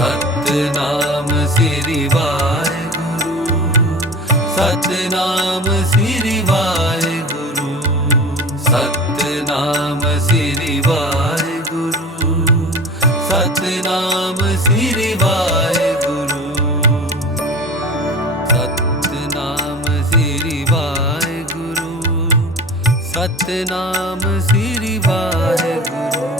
सम श गुरु सचनाम गुरु सत्यनाम शी गुरु